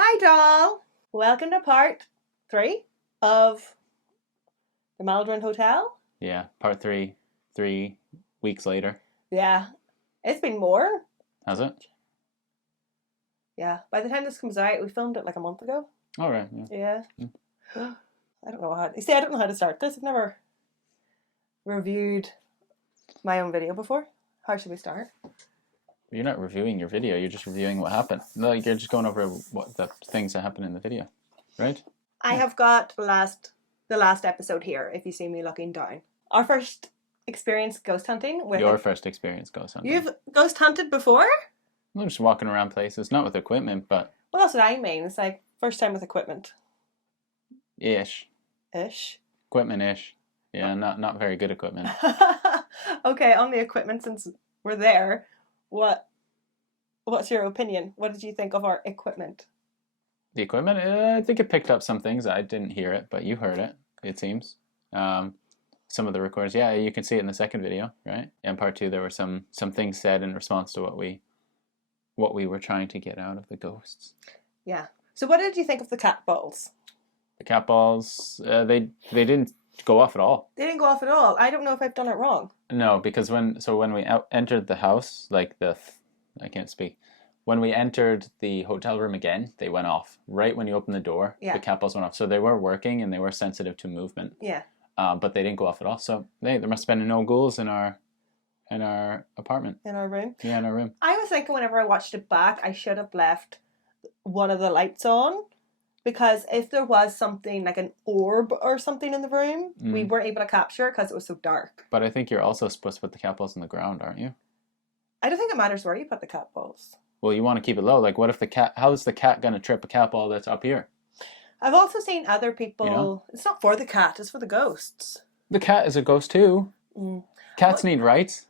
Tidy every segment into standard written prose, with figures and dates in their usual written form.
Hi, doll. Welcome to part 3 of the Maldron Hotel. Yeah, part 3, 3 weeks later. Yeah, it's been more. Has it? Yeah, by the time this comes out, we filmed it like a month ago. All right. Yeah. I don't know how. You see, I don't know how to start this. I've never reviewed my own video before. How should we start? You're not reviewing your video. You're just reviewing what happened. Like you're just going over what the things that happened in the video, right? I have got the last episode here. If you see me looking down, our first experience ghost hunting. Your first experience ghost hunting. You've ghost hunted before? I'm just walking around places, not with equipment, but. Well, that's what I mean. It's like first time with equipment. Ish. Equipment-ish. Yeah, not very good equipment. Okay, on the equipment, since we're there, what's your opinion? What did you think of our equipment? The equipment? I think it picked up some things. I didn't hear it, but you heard it, it seems. Some of the recorders, yeah, you can see it in the second video, right? In part 2, there were some things said in response to what we were trying to get out of the ghosts. Yeah. So what did you think of the cat balls? The cat balls, they didn't go off at all. They didn't go off at all. I don't know if I've done it wrong. No, because when we entered the house, I can't speak. When we entered the hotel room again, they went off. Right when you opened the door, yeah. The cat balls went off. So they were working and they were sensitive to movement. Yeah. But they didn't go off at all. So there must have been no ghouls in our apartment. In our room? Yeah, in our room. I was thinking whenever I watched it back, I should have left one of the lights on. Because if there was something like an orb or something in the room, we weren't able to capture it because it was so dark. But I think you're also supposed to put the cat balls on the ground, aren't you? I don't think it matters where you put the cat balls. Well, you want to keep it low. Like, what if how's the cat going to trip a cat ball that's up here? I've also seen other people, It's not for the cat, it's for the ghosts. The cat is a ghost too. Cats need rights.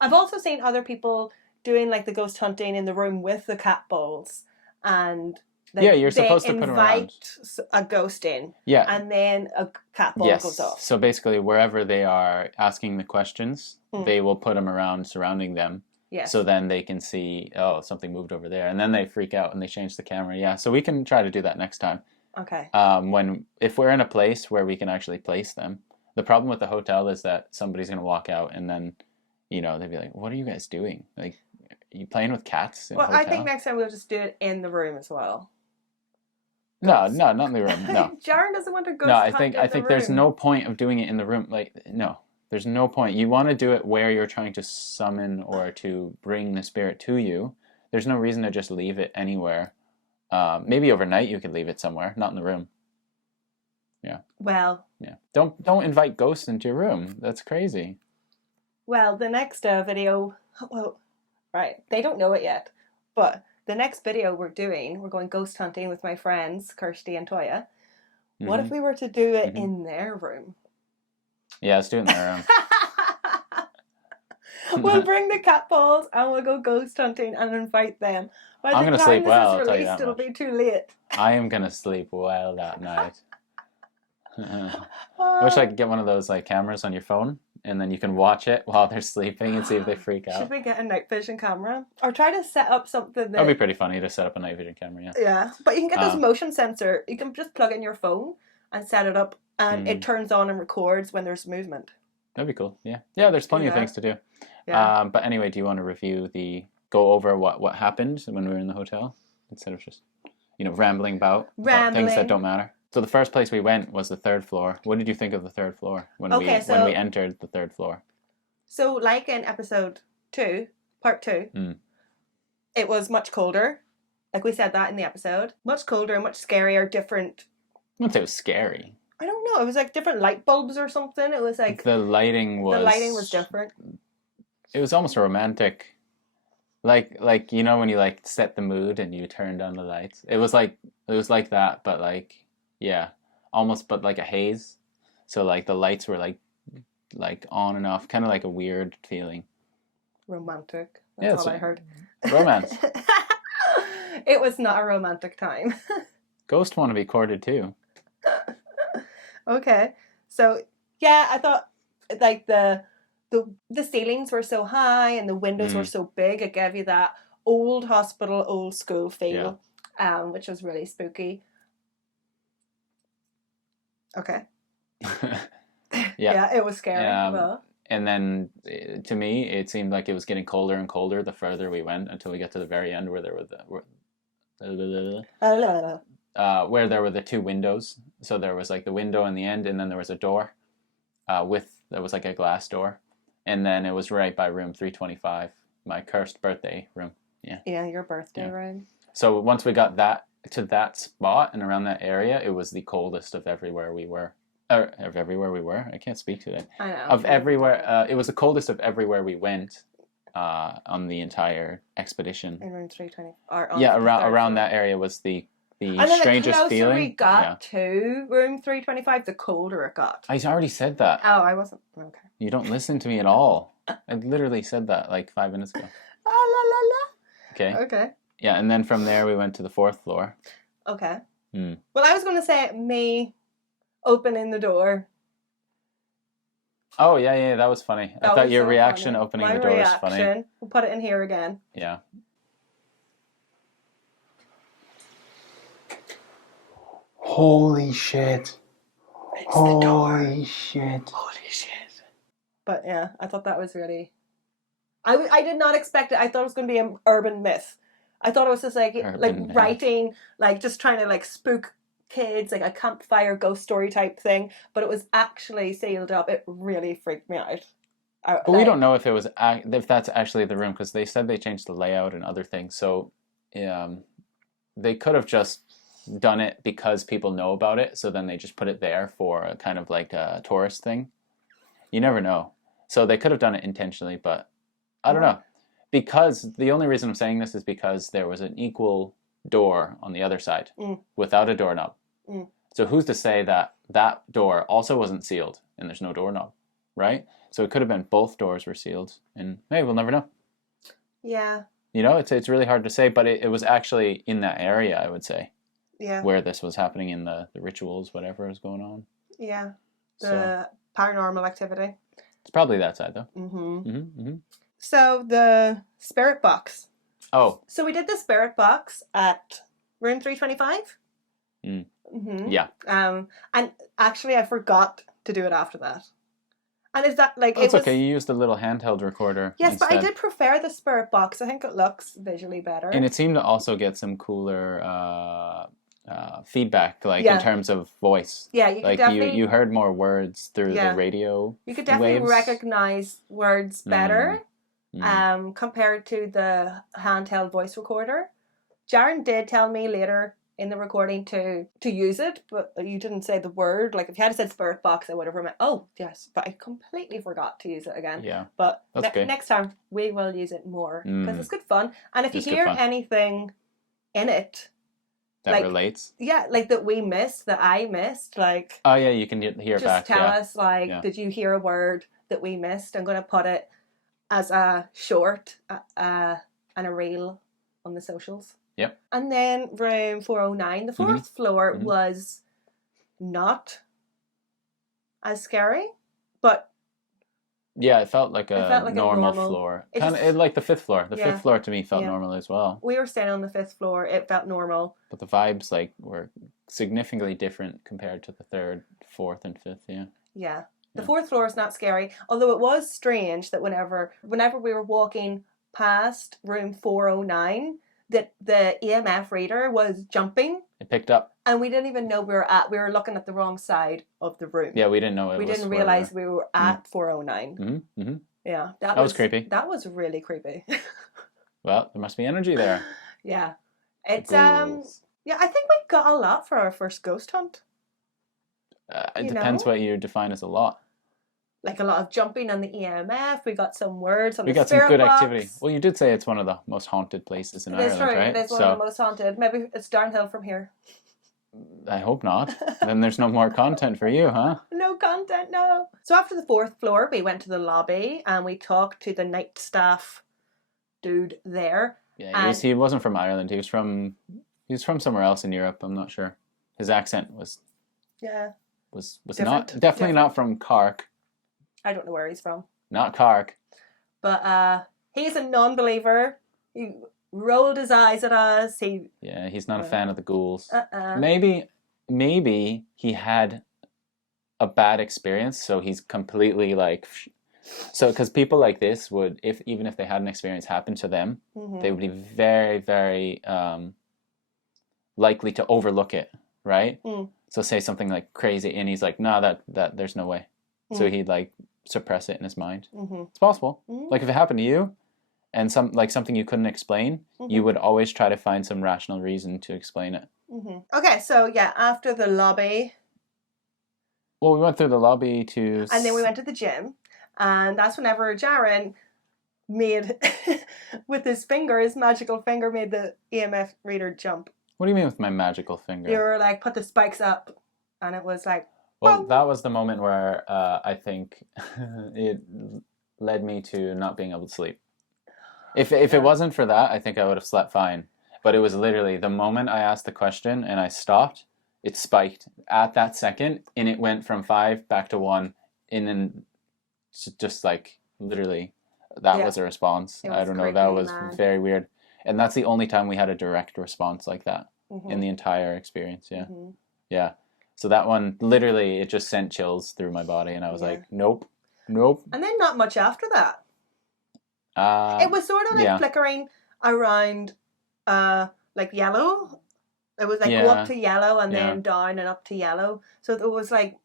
I've also seen other people doing like the ghost hunting in the room with the cat balls, and you're supposed to put them around. Invite a ghost in, and then a cat ball goes off. So basically, wherever they are asking the questions, they will put them around, surrounding them. Yes. So then they can see, oh, something moved over there, and then they freak out and they change the camera. Yeah, so we can try to do that next time. Okay. If we're in a place where we can actually place them. The problem with the hotel is that somebody's gonna walk out and then, they'd be like, "What are you guys doing? Like, are you playing with cats?" Well, I think next time we'll just do it in the room as well. No, not in the room. No. Jaron doesn't want to go. No, I think there's no point of doing it in the room. Like, no, there's no point. You want to do it where you're trying to summon or to bring the spirit to you. There's no reason to just leave it anywhere. Maybe overnight you could leave it somewhere, not in the room. Yeah. Well. Yeah. Don't invite ghosts into your room. That's crazy. Well, the next video. Well, right. They don't know it yet, but. The next video we're going ghost hunting with my friends, Kirsty and Toya. What if we were to do it in their room? Yeah, let's do it in their room. We'll bring the cat balls and we'll go ghost hunting and invite them. By I'm going to sleep well, I'll tell you that it'll be too late. I am going to sleep well that night. I wish I could get one of those like cameras on your phone. And then you can watch it while they're sleeping and see if they freak out. Should we get a night vision camera? Or try to set up something that would be pretty funny to set up a night vision camera, yeah. Yeah, but you can get this motion sensor. You can just plug in your phone and set it up and it turns on and records when there's movement. That'd be cool, yeah. Yeah, there's plenty of things to do. Yeah. But anyway, do you want to go over what happened when we were in the hotel? Instead of just, rambling about things that don't matter. So the first place we went was the 3rd floor. What did you think of the 3rd floor when we entered the 3rd floor? So like in episode 2, part 2, it was much colder. Like we said that in the episode. Much colder, much scarier, different. I wouldn't say it was scary. I don't know. It was like different light bulbs or something. It was like... The lighting was different. It was almost romantic. Like when you like set the mood and you turned on the lights. It was like that, but like... Yeah, almost, but like a haze. So like the lights were like on and off, kind of like a weird feeling. Romantic. That's all I heard. Romance. It was not a romantic time. Ghosts want to be courted too. Okay, so yeah, I thought like the ceilings were so high and the windows were so big. It gave you that old hospital, old school feel. which was really spooky. Okay. Yeah, it was scary. Well. And then, to me, it seemed like it was getting colder and colder the further we went until we got to the very end where there were where there were the two windows. So there was like the window in the end, and then there was a door there was like a glass door. And then it was right by room 325, my cursed birthday room. Yeah. Yeah, your birthday room. So once we got to that spot and around that area, it was the coldest of everywhere we were. Of everywhere we were. I can't speak today. I know. Of everywhere. It was the coldest of everywhere we went on the entire expedition. In room 320. Around that area was the strangest feeling. The closer we got to room 325, the colder it got. I already said that. Oh, I wasn't. Okay. You don't listen to me at all. I literally said that like 5 minutes ago. La la la. Okay. Okay. Yeah, and then from there we went to the 4th floor. Okay. Well, I was going to say me opening the door. Oh, yeah, that was funny. I thought your reaction opening the door was funny. We'll put it in here again. Yeah. Holy shit. It's the door. Holy shit. Holy shit. But yeah, I thought that was really... I did not expect it. I thought it was going to be an urban myth. I thought it was just like writing, like just trying to like spook kids, like a campfire ghost story type thing. But it was actually sealed up. It really freaked me out. But we don't know if that's actually the room, because they said they changed the layout and other things. So they could have just done it because people know about it. So then they just put it there for a kind of like a tourist thing. You never know. So they could have done it intentionally, but I don't know. Because the only reason I'm saying this is because there was an equal door on the other side without a doorknob. So who's to say that that door also wasn't sealed and there's no doorknob, right? So it could have been both doors were sealed, and hey, we'll never know. Yeah. You know, it's really hard to say, but it was actually in that area, I would say. Yeah. Where this was happening, in the rituals, whatever was going on. Yeah. The paranormal activity. It's probably that side, though. So the spirit box. Oh. So we did the spirit box at room 325. Yeah. And actually I forgot to do it after that. And is that like... It's okay, you used a little handheld recorder. Yes, instead. but I did prefer the spirit box. I think it looks visually better. And it seemed to also get some cooler feedback, like in terms of voice. Yeah, you could definitely... you heard more words through the radio. You could definitely recognize words better compared to the handheld voice recorder. Jaron did tell me later in the recording to use it, but you didn't say the word. Like, if you had said spirit box, I would have remembered. Oh, yes, but I completely forgot to use it again. Yeah, but next time we will use it more because it's good fun. And if you hear anything in it that relates, like that we missed, that I missed, like, oh yeah, you can hear just back. Tell us, like, did you hear a word that we missed? I'm going to put it as a short and a reel on the socials. Yep. And then room 409, the fourth floor was not as scary, but yeah, it felt like a normal floor. Kind of like the fifth floor. The fifth floor to me felt normal as well. We were staying on the fifth floor. It felt normal. But the vibes were significantly different compared to the third, fourth, and fifth. Yeah. Yeah. The fourth floor is not scary, although it was strange that whenever we were walking past room 409. That the EMF reader was jumping. It picked up. And we didn't even know we were looking at the wrong side of the room. Yeah, we didn't know we didn't realize we were at 409. Yeah. That was creepy. That was really creepy. Well, there must be energy there. Yeah. It's I think we got a lot for our first ghost hunt. It depends what you define as a lot. Like a lot of jumping on the EMF. We got some words on the spirit box. We got some good activity. Well, you did say it's one of the most haunted places in Ireland, right? It is one of the most haunted. Maybe it's downhill from here. I hope not. Then there's no more content for you, huh? No content, no. So after the fourth floor, we went to the lobby and we talked to the night staff dude there. Yeah, he wasn't from Ireland. He was from somewhere else in Europe. I'm not sure. His accent was definitely not from Cork. I don't know where he's from. Not Cork. But he's a non-believer. rolled his eyes at us. Yeah, he's not a fan of the ghouls. Uh-uh. Maybe he had a bad experience, so he's completely like... So, because people like this would, even if they had an experience happen to them, they would be very, very likely to overlook it, right? So say something like crazy, and he's like, "No, that there's no way." So he'd like suppress it in his mind. It's possible. Like if it happened to you, and something you couldn't explain, you would always try to find some rational reason to explain it. Okay, so yeah, after the lobby. Well, we went through the lobby to... And then we went to the gym. And that's whenever Jaron made, with his finger, his magical finger, made the EMF reader jump. What do you mean with my magical finger? You were like, put the spikes up. And it was like... Well, that was the moment where I think it led me to not being able to sleep. If it wasn't for that, I think I would have slept fine. But it was literally the moment I asked the question and I stopped, it spiked at that second, and it went from 5 back to 1, and then just like literally that was a response. I don't know, that was very weird. And that's the only time we had a direct response like that in the entire experience. Yeah. So that one, literally, it just sent chills through my body, and I was like, nope. And then not much after that. It was sort of like flickering around like yellow. It was like go up to yellow and then down and up to yellow. So there was like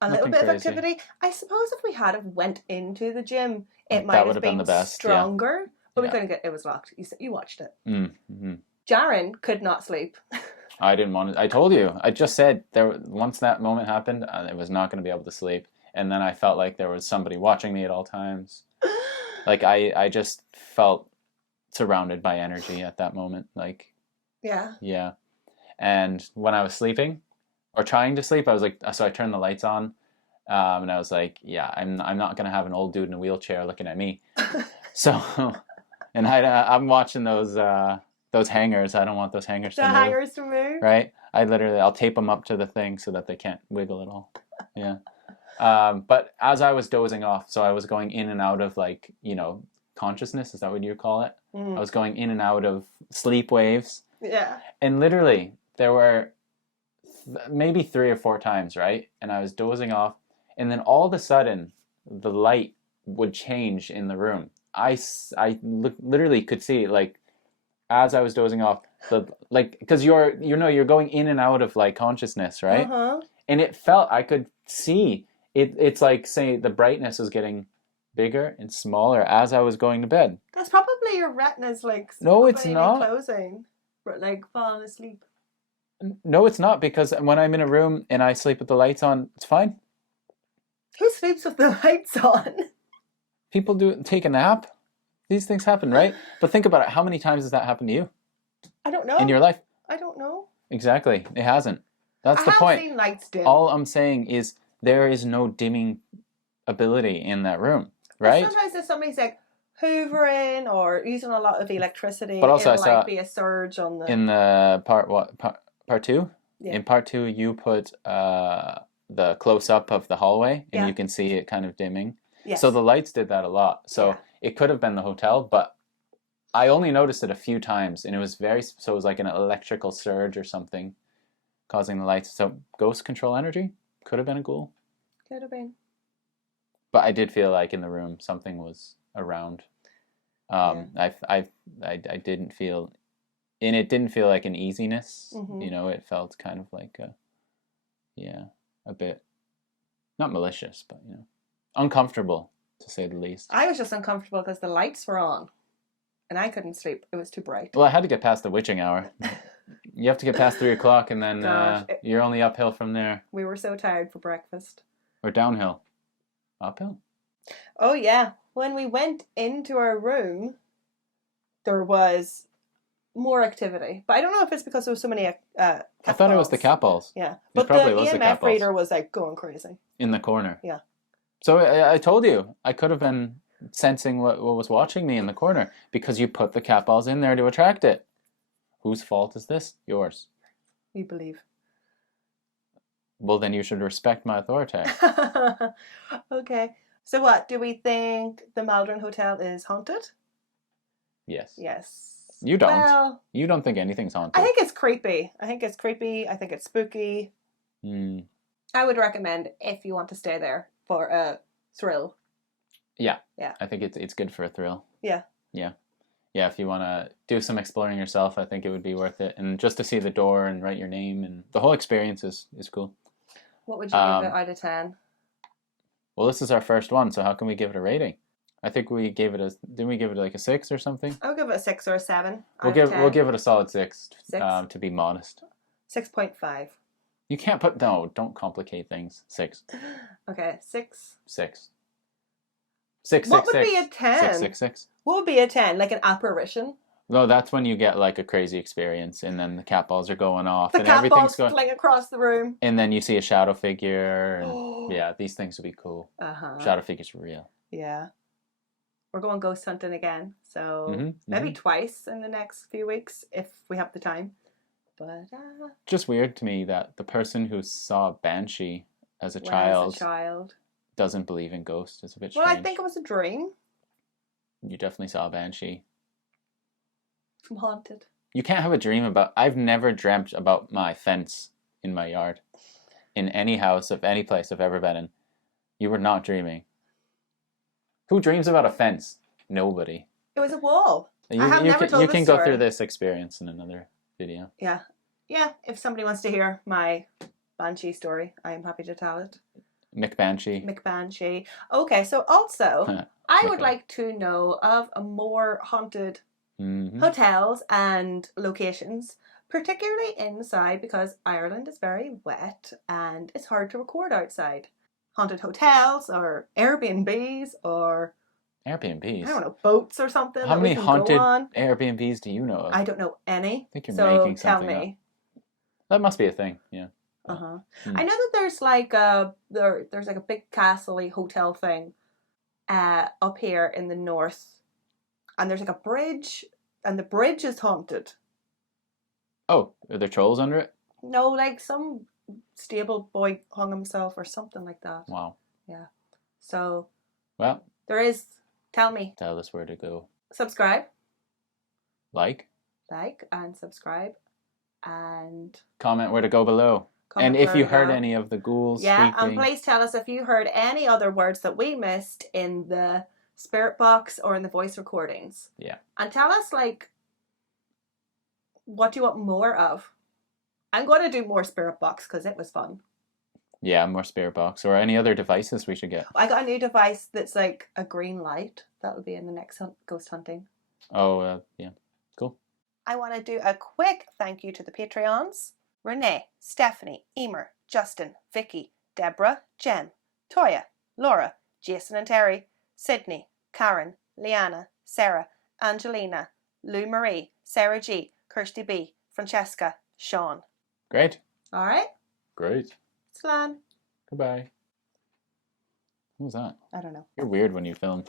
a little bit of activity. I suppose if we had went into the gym, it might have been the best, stronger. But we couldn't get it was locked. You watched it. Jaron could not sleep. I didn't want to. I told you. I just said once that moment happened, I was not going to be able to sleep. And then I felt like there was somebody watching me at all times. Like I just felt surrounded by energy at that moment. Like yeah. And when I was sleeping or trying to sleep, I was like, so I turned the lights on, and I was like, yeah, I'm not gonna have an old dude in a wheelchair looking at me. So, and I'm watching those hangers. I don't want those hangers to move. The hangers to move. Right. I'll tape them up to the thing so that they can't wiggle at all. Yeah. But as I was dozing off, so I was going in and out of like, consciousness. Is that what you call it? I was going in and out of sleep waves. Yeah. And literally, there were maybe 3 or 4 times, right? And I was dozing off, and then all of a sudden, the light would change in the room. I literally could see, like, as I was dozing off, because you're going in and out of like consciousness, right? And it felt, I could see it. It's like, say, the brightness was getting bigger and smaller as I was going to bed. That's probably your retinas, like, no, it's not closing, but like falling asleep. No, it's not, because when I'm in a room and I sleep with the lights on, it's fine. Who sleeps with the lights on? People take a nap. These things happen, right? But think about it. How many times has that happened to you? I don't know. In your life? I don't know. Exactly. It hasn't. That's the point. I have seen lights dim. All I'm saying is there is no dimming ability in that room, right? But sometimes if somebody's like hoovering or using a lot of electricity, but also it'll like be a surge on the... In the part 2? Yeah. In part 2, you put the close-up of the hallway, and you can see it kind of dimming. Yes. So the lights did that a lot. So it could have been the hotel, but I only noticed it a few times, and it was it was like an electrical surge or something causing the lights. So ghost control energy? Could have been a ghoul. Could have been. But I did feel like in the room something was around. I didn't feel, and it didn't feel like an easiness. It felt kind of like a bit, not malicious, but uncomfortable, to say the least. I was just uncomfortable because the lights were on and I couldn't sleep. It was too bright. Well, I had to get past the witching hour. You have to get past 3 o'clock, and then you're only uphill from there. We were so tired for breakfast. Or downhill. Uphill. Oh, yeah. When we went into our room, there was more activity. But I don't know if it's because there was so many cat I thought balls. it was the cat balls. Yeah. But the EMF reader was like going crazy. In the corner. Yeah. So I told you, I could have been sensing what was watching me in the corner, because you put the cat balls in there to attract it. Whose fault is this? Yours. We believe. Well, then you should respect my authority. Okay. So what, do we think the Maldron Hotel is haunted? Yes. Yes. You don't. Well, You don't think anything's haunted. I think it's creepy. I think it's spooky. I would recommend if you want to stay there for a thrill. Yeah. Yeah. I think it's good for a thrill. Yeah. Yeah. Yeah, if you want to do some exploring yourself, I think it would be worth it. And just to see the door and write your name, and the whole experience is cool. What would you give it out of 10? Well, this is our first one, so how can we give it a rating? I think we gave it didn't we give it like a 6 or something? I'll give it a 6 or a 7. We'll give it a solid 6. To be modest. 6.5. You can't don't complicate things. 6. Okay, 6. 6. 6. What would be a 10? 6, 6, 6. What would be a 10? Like an apparition? No, that's when you get like a crazy experience, and then the cat balls are going off, The and cat everything's balls flying across the room. And then you see a shadow figure, and yeah, these things would be cool. Shadow figures are real. Yeah. We're going ghost hunting again, so maybe twice in the next few weeks if we have the time. But just weird to me that the person who saw Banshee as a child doesn't believe in ghosts. It's a bit strange. Well, I think it was a dream. You definitely saw a Banshee. I'm haunted. You can't have a dream about... I've never dreamt about my fence in my yard. In any house of any place I've ever been in. You were not dreaming. Who dreams about a fence? Nobody. It was a wall. You can go through this experience in another video. Yeah. Yeah, if somebody wants to hear my Banshee story, I am happy to tell it. McBanshee. Okay, so also, I would like to know of more haunted hotels and locations, particularly inside, because Ireland is very wet and it's hard to record outside. Haunted hotels or Airbnbs or... Airbnbs? I don't know, boats or something. How many haunted Airbnbs do you know of? I don't know any. I think you're making something tell me. Up. That must be a thing, yeah. I know that there's like there's like a big castle-y hotel thing up here in the north, and there's like a bridge, and the bridge is haunted. Oh, are there trolls under it? No, like some stable boy hung himself or something like that. Wow. Yeah. So. Well. There is. Tell me. Tell us where to go. Subscribe. Like and subscribe, and comment where to go below. And if you heard any of the ghouls speaking. And please tell us if you heard any other words that we missed in the spirit box or in the voice recordings. Yeah. And tell us, like, what do you want more of? I'm going to do more spirit box because it was fun. Yeah, more spirit box or any other devices we should get. I got a new device that's like a green light. That will be in the next ghost hunting. Oh, yeah. Cool. I want to do a quick thank you to the Patreons. Renee, Stephanie, Emer, Justin, Vicky, Deborah, Jen, Toya, Laura, Jason and Terry, Sydney, Karen, Leanna, Sarah, Angelina, Lou Marie, Sarah G, Kirsty B, Francesca, Sean. Great. All right. Great. Slán. Goodbye. What was that? I don't know. You're weird when you film.